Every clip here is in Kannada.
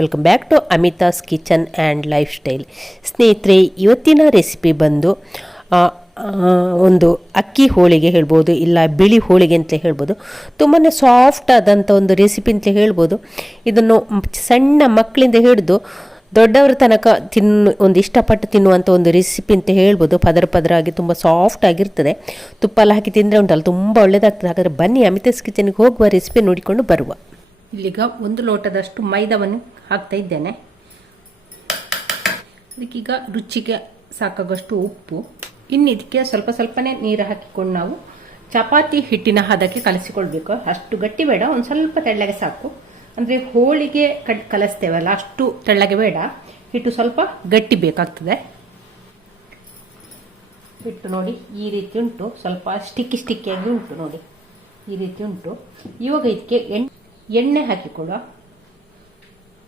Welcome back to Amitha's kitchen and lifestyle ಸ್ನೇಹಿತರೆ, ಇವತ್ತಿನ ರೆಸಿಪಿ ಬಂದು ಒಂದು ಅಕ್ಕಿ ಹೋಳಿಗೆ ಹೇಳ್ಬೋದು, ಇಲ್ಲ ಬಿಳಿ ಹೋಳಿಗೆ ಅಂತ ಹೇಳ್ಬೋದು. ತುಂಬಾ ಸಾಫ್ಟ್ ಆದಂಥ ಒಂದು ರೆಸಿಪಿ ಅಂತ ಹೇಳ್ಬೋದು. ಇದನ್ನು ಸಣ್ಣ ಮಕ್ಕಳಿಂದ ಹಿಡಿದು ದೊಡ್ಡವರ ತನಕ ತಿನ್ನು ಒಂದು ಇಷ್ಟಪಟ್ಟು ತಿನ್ನುವಂಥ ಒಂದು ರೆಸಿಪಿ ಅಂತ ಹೇಳ್ಬೋದು. ಪದರ ಪದರ ಆಗಿ ತುಂಬ ಸಾಫ್ಟ್ ಆಗಿರ್ತದೆ. ತುಪ್ಪಲ್ಲಿ ಹಾಕಿ ತಿಂದರೆ ಉಂಟಲ್ಲ, ತುಂಬ ಒಳ್ಳೆಯದಾಗ್ತದೆ ಹಾಗಾದರೆ ಬನ್ನಿ ಅಮಿತಾಸ್ ಕಿಚನ್ಗೆ ಹೋಗುವ ರೆಸಿಪಿ ನೋಡಿಕೊಂಡು ಬರುವ. ಇಲ್ಲಿಗ ಒಂದು ಲೋಟದಷ್ಟು ಮೈದಾವನ್ನು ಹಾಕ್ತಾ ಇದ್ದೇನೆ. ಅದಕ್ಕೀಗ ರುಚಿಗೆ ಸಾಕಾಗಷ್ಟು ಉಪ್ಪು. ಇನ್ನು ಇದಕ್ಕೆ ಸ್ವಲ್ಪ ಸ್ವಲ್ಪನೇ ನೀರು ಹಾಕಿಕೊಂಡು ನಾವು ಚಪಾತಿ ಹಿಟ್ಟಿನ ಹದಕ್ಕೆ ಕಲಸಿಕೊಳ್ಬೇಕು. ಅಷ್ಟು ಗಟ್ಟಿ ಬೇಡ, ಒಂದು ಸ್ವಲ್ಪ ತೆಳ್ಳಗೆ ಸಾಕು. ಅಂದರೆ ಹೋಳಿಗೆ ಕಟ್ ಕಲಿಸ್ತೇವಲ್ಲ, ಅಷ್ಟು ತೆಳ್ಳಗೆ ಬೇಡ. ಹಿಟ್ಟು ಸ್ವಲ್ಪ ಗಟ್ಟಿ ಬೇಕಾಗ್ತದೆ. ಹಿಟ್ಟು ನೋಡಿ, ಈ ರೀತಿ ಉಂಟು. ಸ್ವಲ್ಪ ಸ್ಟಿಕ್ಕಿ ಸ್ಟಿಕ್ಕಿಯಾಗಿ ಉಂಟು ನೋಡಿ. ಈ ರೀತಿ ಉಂಟು. ಇವಾಗ ಇದಕ್ಕೆ ಎಣ್ಣೆ ಎಣ್ಣೆ ಹಾಕಿಕೊಳ್ಳುವ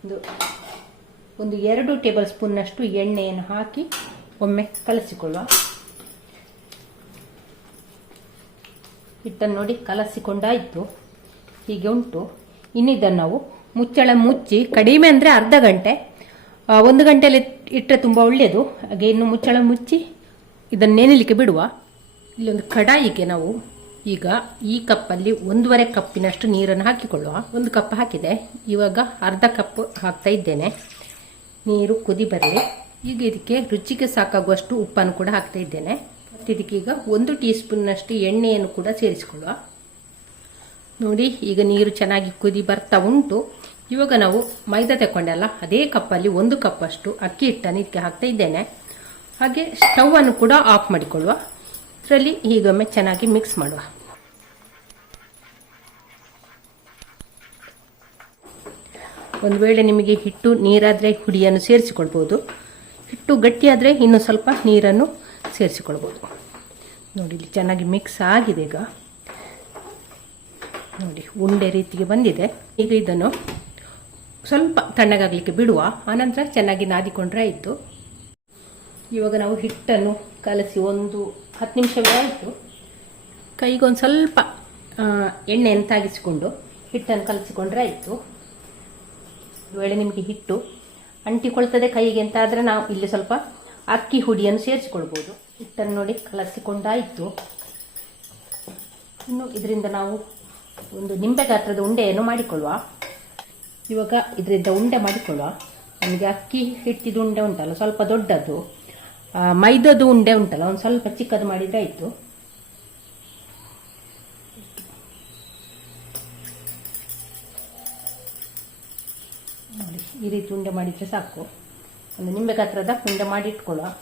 ಒಂದು ಒಂದು ಎರಡು ಟೇಬಲ್ ಸ್ಪೂನ್ನಷ್ಟು ಎಣ್ಣೆಯನ್ನು ಹಾಕಿ ಒಮ್ಮೆ ಕಲಸಿಕೊಳ್ಳುವ ಹಿಟ್ಟನ್ನು ನೋಡಿ ಕಲಸಿಕೊಂಡಾಯಿತು. ಹೀಗೆ ಉಂಟು. ಇನ್ನಿದ್ದನ್ನು ನಾವು ಮುಚ್ಚಳ ಮುಚ್ಚಿ ಕಡಿಮೆ ಅಂದರೆ ಅರ್ಧ ಗಂಟೆ. ಒಂದು ಗಂಟೆಯಲ್ಲಿ ಇಟ್ಟರೆ ತುಂಬ ಒಳ್ಳೆಯದು. ಹಾಗೆ ಇನ್ನು ಮುಚ್ಚಳ ಮುಚ್ಚಿ ಇದನ್ನು ನೆನೆಯಲಿಕ್ಕೆ ಬಿಡುವ? ಇಲ್ಲೊಂದು ಕಡಾಯಿಗೆ ನಾವು ಈಗ ಈ ಕಪ್ಪಲ್ಲಿ ಒಂದೂವರೆ ಕಪ್ಪಿನಷ್ಟು ನೀರನ್ನು ಹಾಕಿಕೊಳ್ಳುವ. ಒಂದು ಕಪ್ ಹಾಕಿದೆ. ಇವಾಗ ಅರ್ಧ ಕಪ್ ಹಾಕ್ತಾ ಇದ್ದೇನೆ. ನೀರು ಕುದಿ ಬರಲಿ. ಈಗ ಇದಕ್ಕೆ ರುಚಿಗೆ ಸಾಕಾಗುವಷ್ಟು ಉಪ್ಪನ್ನು ಕೂಡ ಹಾಕ್ತಾ ಇದ್ದೇನೆ. ಮತ್ತು ಒಂದು ಟೀ ಸ್ಪೂನ್ನಷ್ಟು ಎಣ್ಣೆಯನ್ನು ಕೂಡ ಸೇರಿಸಿಕೊಳ್ಳುವ. ನೋಡಿ, ಈಗ ನೀರು ಚೆನ್ನಾಗಿ ಕುದಿ ಬರ್ತಾ ಉಂಟು. ಇವಾಗ ನಾವು ಮೈದಾ ತಗೊಂಡಲ್ಲ ಅದೇ ಕಪ್ಪಲ್ಲಿ ಒಂದು ಕಪ್ಪಷ್ಟು ಅಕ್ಕಿ ಹಿಟ್ಟನ್ನು ಇದಕ್ಕೆ ಹಾಕ್ತಾ ಇದ್ದೇನೆ. ಹಾಗೆ ಸ್ಟವ್ ಅನ್ನು ಕೂಡ ಆಫ್ ಮಾಡಿಕೊಳ್ಳುವ. ಇದರಲ್ಲಿ ಈಗೊಮ್ಮೆ ಚೆನ್ನಾಗಿ ಮಿಕ್ಸ್ ಮಾಡುವ. ಒಂದು ವೇಳೆ ನಿಮಗೆ ಹಿಟ್ಟು ನೀರಾದರೆ ಹುಡಿಯನ್ನು ಸೇರಿಸಿಕೊಳ್ಬೋದು. ಹಿಟ್ಟು ಗಟ್ಟಿಯಾದರೆ ಇನ್ನೂ ಸ್ವಲ್ಪ ನೀರನ್ನು ಸೇರಿಸಿಕೊಳ್ಬೋದು. ನೋಡಿ, ಇಲ್ಲಿ ಚೆನ್ನಾಗಿ ಮಿಕ್ಸ್ ಆಗಿದೆ ಈಗ. ನೋಡಿ, ಉಂಡೆ ರೀತಿಗೆ ಬಂದಿದೆ. ಈಗ ಇದನ್ನು ಸ್ವಲ್ಪ ತಣ್ಣಗಾಗಲಿಕ್ಕೆ ಬಿಡುವ. ಆನಂತರ ಚೆನ್ನಾಗಿ ನಾದಿಕೊಂಡ್ರೆ ಆಯಿತು. ಇವಾಗ ನಾವು ಹಿಟ್ಟನ್ನು ಕಲಸಿ ಒಂದು ಹತ್ತು ನಿಮಿಷವೇ ಆಯಿತು. ಕೈಗೊಂದು ಸ್ವಲ್ಪ ಎಣ್ಣೆಯನ್ನು ತಾಗಿಸಿಕೊಂಡು ಹಿಟ್ಟನ್ನು ಕಲಸಿಕೊಂಡ್ರೆ ಆಯಿತು. ವೇಳೆ ನಿಮಗೆ ಹಿಟ್ಟು ಅಂಟಿಕೊಳ್ತದೆ ಕೈಗೆ ಅಂತ ಆದರೆ ನಾವು ಇಲ್ಲಿ ಸ್ವಲ್ಪ ಅಕ್ಕಿ ಹುಡಿಯನ್ನು ಸೇರಿಸಿಕೊಳ್ಬೋದು. ಹಿಟ್ಟನ್ನು ನೋಡಿ ಕಲಸಿಕೊಂಡಾಯಿತು. ಇನ್ನು ಇದರಿಂದ ನಾವು ಒಂದು ನಿಂಬೆ ಗಾತ್ರದ ಉಂಡೆಯನ್ನು ಮಾಡಿಕೊಳ್ಳುವ. ಇವಾಗ ಇದರಿಂದ ಉಂಡೆ ಮಾಡಿಕೊಳ್ಳುವ. ನಮಗೆ ಅಕ್ಕಿ ಹಿಟ್ಟಿದ ಉಂಡೆ ಉಂಟಲ್ಲ, ಸ್ವಲ್ಪ ದೊಡ್ಡದು. ಮೈದಾದು ಉಂಡೆ ಉಂಟಲ್ಲ, ಒಂದು ಸ್ವಲ್ಪ ಚಿಕ್ಕದು ಮಾಡಿದ್ರೆ ಆಯ್ತು. ಈ ರೀತಿ ಉಂಡೆ ಮಾಡಿದ್ರೆ ಸಾಕು. ಒಂದು ನಿಂಬೆ ಗಾತ್ರದ ಉಂಡೆ ಮಾಡಿ ಇಟ್ಕೊಳ್ಳುವ.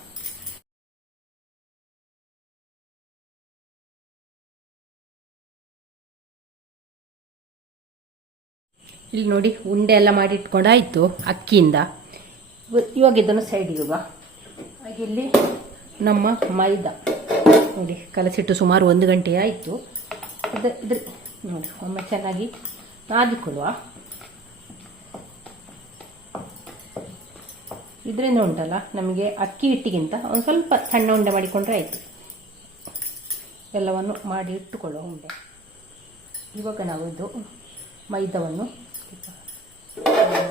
ಇಲ್ಲಿ ನೋಡಿ, ಉಂಡೆ ಎಲ್ಲ ಮಾಡಿ ಇಟ್ಕೊಂಡಾಯ್ತು ಅಕ್ಕಿಯಿಂದ. ಇವ- ಇವಾಗ ಇದನ್ನು ಸೈಡ್ ಇಡುವ. ಇಲ್ಲಿ ನಮ್ಮ ಮೈದಾ. ನೋಡಿ, ಕಲಸಿಟ್ಟು ಸುಮಾರು ಒಂದು ಗಂಟೆ ಆಯಿತು. ಇದು ಇದ್ರ ನೋಡಿ, ಒಮ್ಮೆ ಚೆನ್ನಾಗಿ ನಾದಿಕೊಳ್ಳುವ. ಇದರಿಂದ ಉಂಟಲ್ಲ, ನಮಗೆ ಅಕ್ಕಿ ಹಿಟ್ಟಿಗಿಂತ ಒಂದು ಸ್ವಲ್ಪ ಸಣ್ಣ ಉಂಡೆ ಮಾಡಿಕೊಂಡ್ರೆ ಆಯಿತು. ಎಲ್ಲವನ್ನು ಮಾಡಿ ಇಟ್ಟುಕೊಳ್ಳುವ ಉಂಡೆ. ಇವಾಗ ನಾವು ಇದು ಮೈದಾವನ್ನು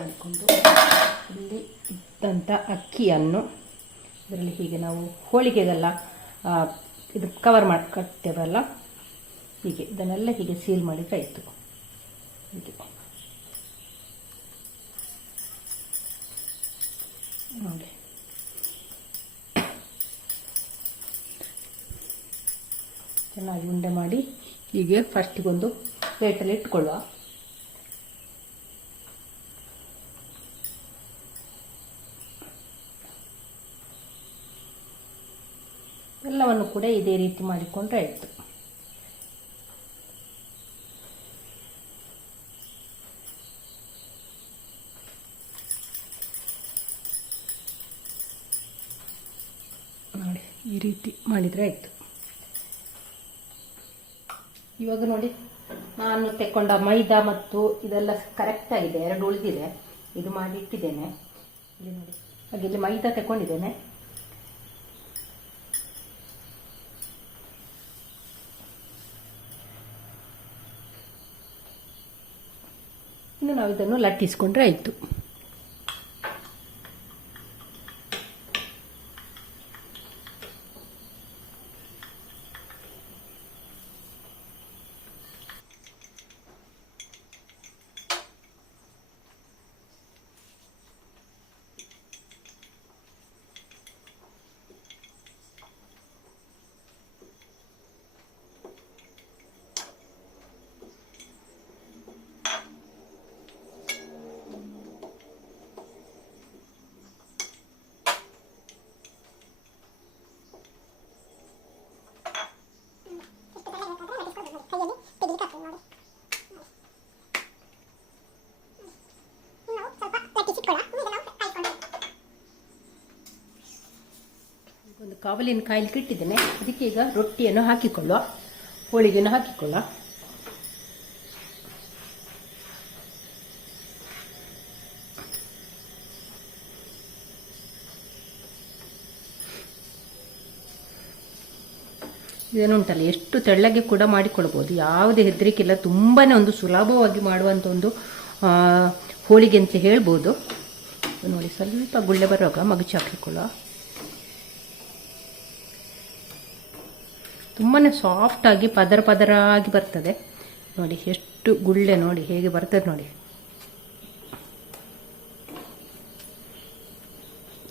ಮಾಡಿಕೊಂಡು ಇಲ್ಲಿ ಇದ್ದಂಥ ಅಕ್ಕಿಯನ್ನು ಇದರಲ್ಲಿ ಹೀಗೆ ನಾವು ಹೋಳಿಗೆಗೆಲ್ಲ ಇದು ಕವರ್ ಮಾಡಿ ಕಟ್ತೇವಲ್ಲ ಹೀಗೆ, ಇದನ್ನೆಲ್ಲ ಹೀಗೆ ಸೀಲ್ ಮಾಡಿದರೆ ಆಯಿತು. ಹೀಗೆ. ನೋಡಿ. ಚೆನ್ನಾಗಿ ಉಂಡೆ ಮಾಡಿ ಹೀಗೆ ಫಸ್ಟಿಗೊಂದು ಪ್ಲೇಟಲ್ಲಿ ಇಟ್ಕೊಳ್ಳುವ. ಎಲ್ಲವನ್ನು ಕೂಡ ಇದೇ ರೀತಿ ಮಾಡಿಕೊಂಡ್ರೆ ಆಯಿತು. ನೋಡಿ, ಈ ರೀತಿ ಮಾಡಿದರೆ ಆಯಿತು. ಇವಾಗ ನೋಡಿ, ನಾನು ತೆಕ್ಕೊಂಡ ಮೈದಾ ಮತ್ತು ಇದೆಲ್ಲ ಕರೆಕ್ಟ್ ಆಗಿದೆ, ಎರಡು ಉಳಿದಿದೆ. ಇದು ಮಾಡಿ ಇಟ್ಟಿದ್ದೇನೆ. ಇಲ್ಲಿ ನೋಡಿ, ಹಾಗೆ ಇಲ್ಲಿ ಮೈದಾ ತೆಕ್ಕೊಂಡಿದ್ದೇನೆ. ನಾವು ಇದನ್ನು ಲಟ್ಟಿಸ್ಕೊಂಡ್ರೆ ಆಯಿತು. ಕಾವಲಿನ ಕಾಯಿಲಿ ಇಟ್ಟಿದ್ದೇನೆ ಅದಕ್ಕೆ ಈಗ ರೊಟ್ಟಿಯನ್ನು ಹಾಕಿಕೊಳ್ಳುವ, ಹೋಳಿಗೆಯನ್ನು ಹಾಕಿಕೊಳ್ಳುವ. ಇದನ್ನುಂಟಲ್ಲ ಎಷ್ಟು ತೆಳ್ಳಗೆ ಕೂಡ ಮಾಡಿಕೊಳ್ಬೋದು. ಯಾವುದೇ ಹೆದರಿಕೆ ಇಲ್ಲ ತುಂಬಾ ಒಂದು ಸುಲಭವಾಗಿ ಮಾಡುವಂಥ ಒಂದು ಹೋಳಿಗೆ ಅಂತ ಹೇಳ್ಬೋದು. ನೋಡಿ, ಸ್ವಲ್ಪ ಗುಳ್ಳೆ ಬರುವಾಗ ಮಗುಚಿ ಹಾಕಿಕೊಳ್ಳುವ ತುಂಬಾ ಸಾಫ್ಟಾಗಿ ಪದರ ಪದರ ಆಗಿ ಬರ್ತದೆ. ನೋಡಿ, ಎಷ್ಟು ಗುಳ್ಳೆ ನೋಡಿ, ಹೇಗೆ ಬರ್ತದೆ ನೋಡಿ.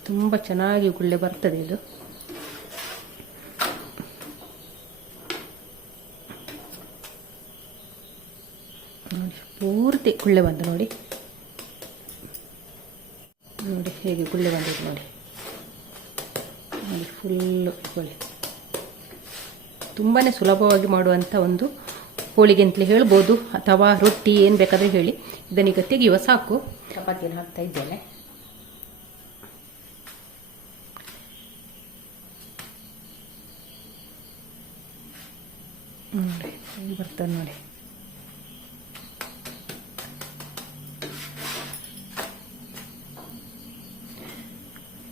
ತುಂಬ ಚೆನ್ನಾಗಿ ಗುಳ್ಳೆ ಬರ್ತದೆ ಇದು. ನೋಡಿ, ಪೂರ್ತಿ ಗುಳ್ಳೆ ಬಂತು ನೋಡಿ. ನೋಡಿ, ಹೇಗೆ ಗುಳ್ಳೆ ಬಂದಿದೆ ನೋಡಿ. ನೋಡಿ ಫುಲ್ಲು ಗುಳ್ಳೆ. ತುಂಬಾ ಸುಲಭವಾಗಿ ಮಾಡುವಂಥ ಒಂದು ಹೋಳಿಗೆ ಅಂತಲೇ ಹೇಳ್ಬೋದು. ಅಥವಾ ರೊಟ್ಟಿ ಏನು ಬೇಕಾದರೆ ಹೇಳಿ. ಇದನ್ನೀಗ ತೆಗೆಯುವ, ಸಾಕು. ಚಪಾತಿಯನ್ನು ಹಾಕ್ತಾ ಇದ್ದೇನೆ. ಹೇಗೆ ಬರ್ತದೆ ನೋಡಿ.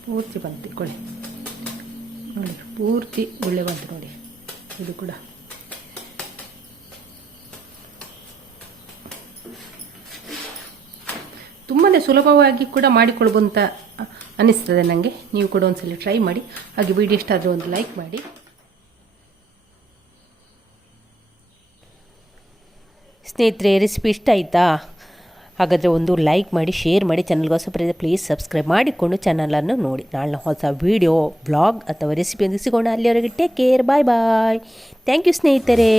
ಪೂರ್ತಿ ಬಂತು ಕೊಳ್ಳಿ ನೋಡಿ, ಪೂರ್ತಿ ಒಳ್ಳೆ ಬಂತು ನೋಡಿ. ಇದು ಕೂಡ. ತುಂಬಾ ಸುಲಭವಾಗಿ ಕೂಡ ಮಾಡಿಕೊಳ್ಬೋದು ಅಂತ ಅನಿಸ್ತದೆ ನನಗೆ ನೀವು ಕೂಡ ಒಂದ್ಸಲ ಟ್ರೈ ಮಾಡಿ. ಹಾಗೆ ವಿಡಿಯೋ ಇಷ್ಟ ಆದರೆ ಒಂದು ಲೈಕ್ ಮಾಡಿ. ಸ್ನೇಹಿತರೆ ರೆಸಿಪಿ ಇಷ್ಟ ಆಯಿತಾ? ಹಾಗಾದರೆ ಒಂದು ಲೈಕ್ ಮಾಡಿ ಶೇರ್ ಮಾಡಿ ಚಾನಲ್ಗೆ ಹೊಸಬರಿದೆ ಪ್ಲೀಸ್ ಸಬ್ಸ್ಕ್ರೈಬ್ ಮಾಡಿಕೊಂಡು ಚಾನಲನ್ನು ನೋಡಿ. ನಾಳೆ ಹೊಸ ವೀಡಿಯೋ ಬ್ಲಾಗ್ ಅಥವಾ ರೆಸಿಪಿಯೊಂದಿಗೆ ಸಿಗೋಣ. ಅಲ್ಲಿವರೆಗೆ take care bye bye thank you ಸ್ನೇಹಿತರೆ.